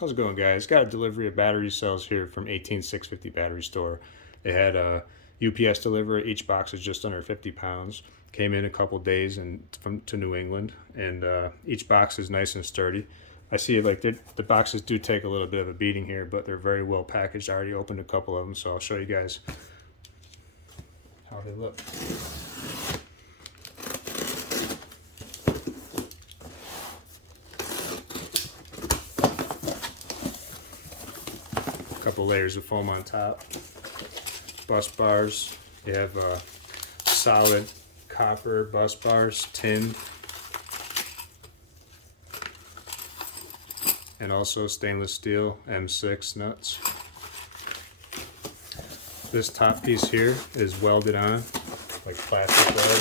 How's it going, guys? Got a delivery of battery cells here from 18650 Battery Store. They had a UPS delivery. Each box is just under 50 pounds. Came in a couple days and to New England, and each box is nice and sturdy. I see like the boxes do take a little bit of a beating here, but they're very well packaged. I already opened a couple of them, so I'll show you guys how they look. Couple layers of foam on top, bus bars. You have solid copper bus bars, tin, and also stainless steel M6 nuts. This top piece here is welded on, like plastic weld,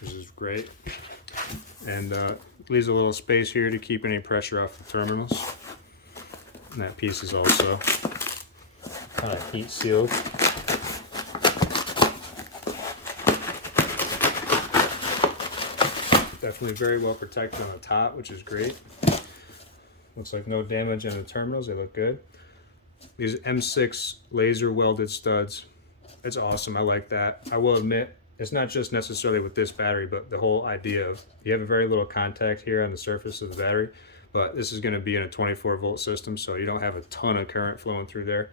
which is great, and leaves a little space here to keep any pressure off the terminals. And that piece is also kind of heat sealed. Definitely very well protected on the top, which is great. Looks like no damage on the terminals, they look good. These M6 laser welded studs, it's awesome, I like that. I will admit, it's not just necessarily with this battery, but the whole idea of, you have a very little contact here on the surface of the battery, but this is going to be in a 24 volt system, so you don't have a ton of current flowing through there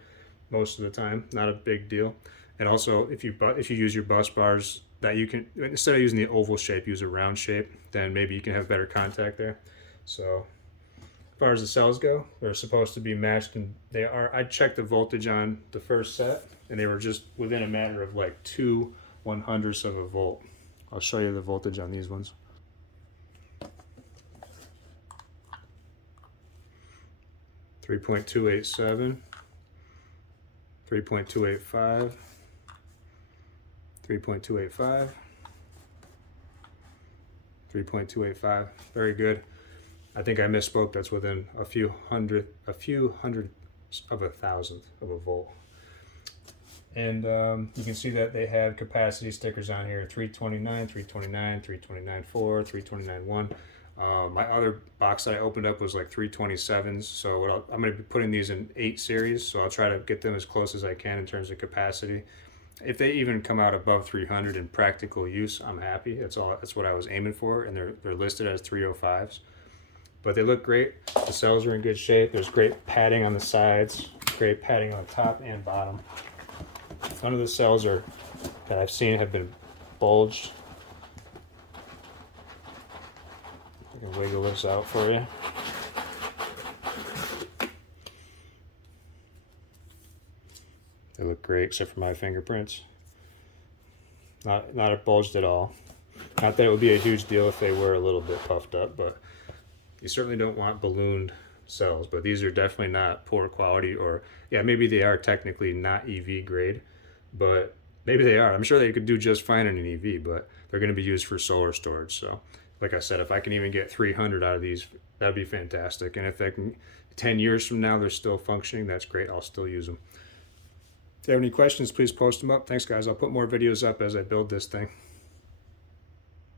most of the time. Not a big deal. And also, if you use your bus bars, that you can, instead of using the oval shape, use a round shape, then maybe you can have better contact there. So as far as the cells go, they're supposed to be matched, and they are. I checked the voltage on the first set, and they were just within a matter of like 2/100ths of a volt. I'll show you the voltage on these ones. 3.287, 3.285, 3.285, 3.285. Very good. I think I misspoke. That's within a few hundredths of a thousandth of a volt. And you can see that they have capacity stickers on here: 329, 329, 329.4, 329.1. My other box that I opened up was like 327s, so I'm going to be putting these in 8 series, so I'll try to get them as close as I can in terms of capacity. If they even come out above 300 in practical use, I'm happy. That's what I was aiming for, and they're listed as 305s. But they look great. The cells are in good shape. There's great padding on the sides, great padding on the top and bottom. None of the cells that I've seen have been bulged. I can wiggle this out for you. They look great except for my fingerprints. Not bulged at all. Not that it would be a huge deal if they were a little bit puffed up, but you certainly don't want ballooned cells. But these are definitely not poor quality, or yeah, maybe they are technically not EV grade, but maybe they are. I'm sure they could do just fine in an EV, but they're going to be used for solar storage. So like I said, if I can even get 300 out of these, that'd be fantastic. And if they can, 10 years from now, they're still functioning, that's great. I'll still use them. If you have any questions, please post them up. Thanks, guys. I'll put more videos up as I build this thing.